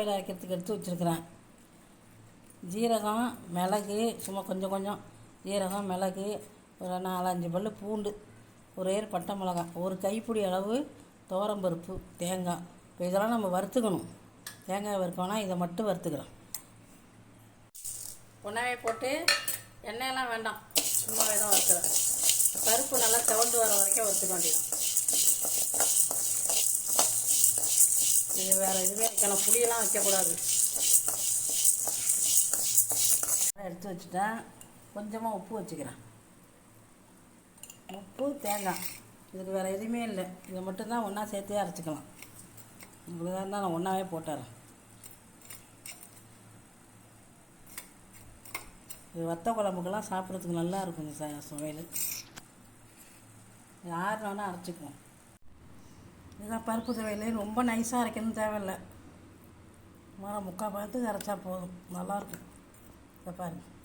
வச்சுருக்கிறேன். ஜீரகம் மிளகு சும்மா கொஞ்சம் கொஞ்சம். ஜீரகம் மிளகு ஒரு நாலஞ்சு பல் பூண்டு ஒரு ஏர் பட்டை மிளகாய் ஒரு கைப்பிடி அளவு தோரம்பருப்பு தேங்காய். இப்போ இதெல்லாம் நம்ம வறுத்துக்கணும். தேங்காய் வறுக்கோனா இதை மட்டும் வறுத்துக்கிறோம். உணவை போட்டு எண்ணெயெல்லாம் வேண்டாம். சும்மா தான் வறுத்துறேன் பருப்பு நல்லா செவந்து வர வரைக்கும் வறுத்துக்க வேண்டியதான் இது வேறு எதுவுமே வைக்கணும் புளியெல்லாம் வைக்கக்கூடாது. எடுத்து வச்சுட்டேன். கொஞ்சமாக உப்பு வச்சுக்கிறேன். உப்பு தேங்காய். இதுக்கு வேறு எதுவுமே இல்லை. இதை மட்டும்தான் ஒன்றா சேர்த்தே அரைச்சிக்கலாம். இப்படிதான் இருந்தால் நான் ஒன்றாவே போட்டுறேன். இது வத்த குழம்புக்கெல்லாம் சாப்பிட்றதுக்கு நல்லா இருக்கும் இந்த ச சுவையில். இது ஆறுனோன்னா அரைச்சிக்குவோம். இதெல்லாம் பருப்பு துவையல் ரொம்ப நைஸாக அரைக்கணும் தேவையில்லை. மரம் முக்கால் பார்த்து அரைச்சா போதும். நல்லாயிருக்கும் இதை பாருங்கள்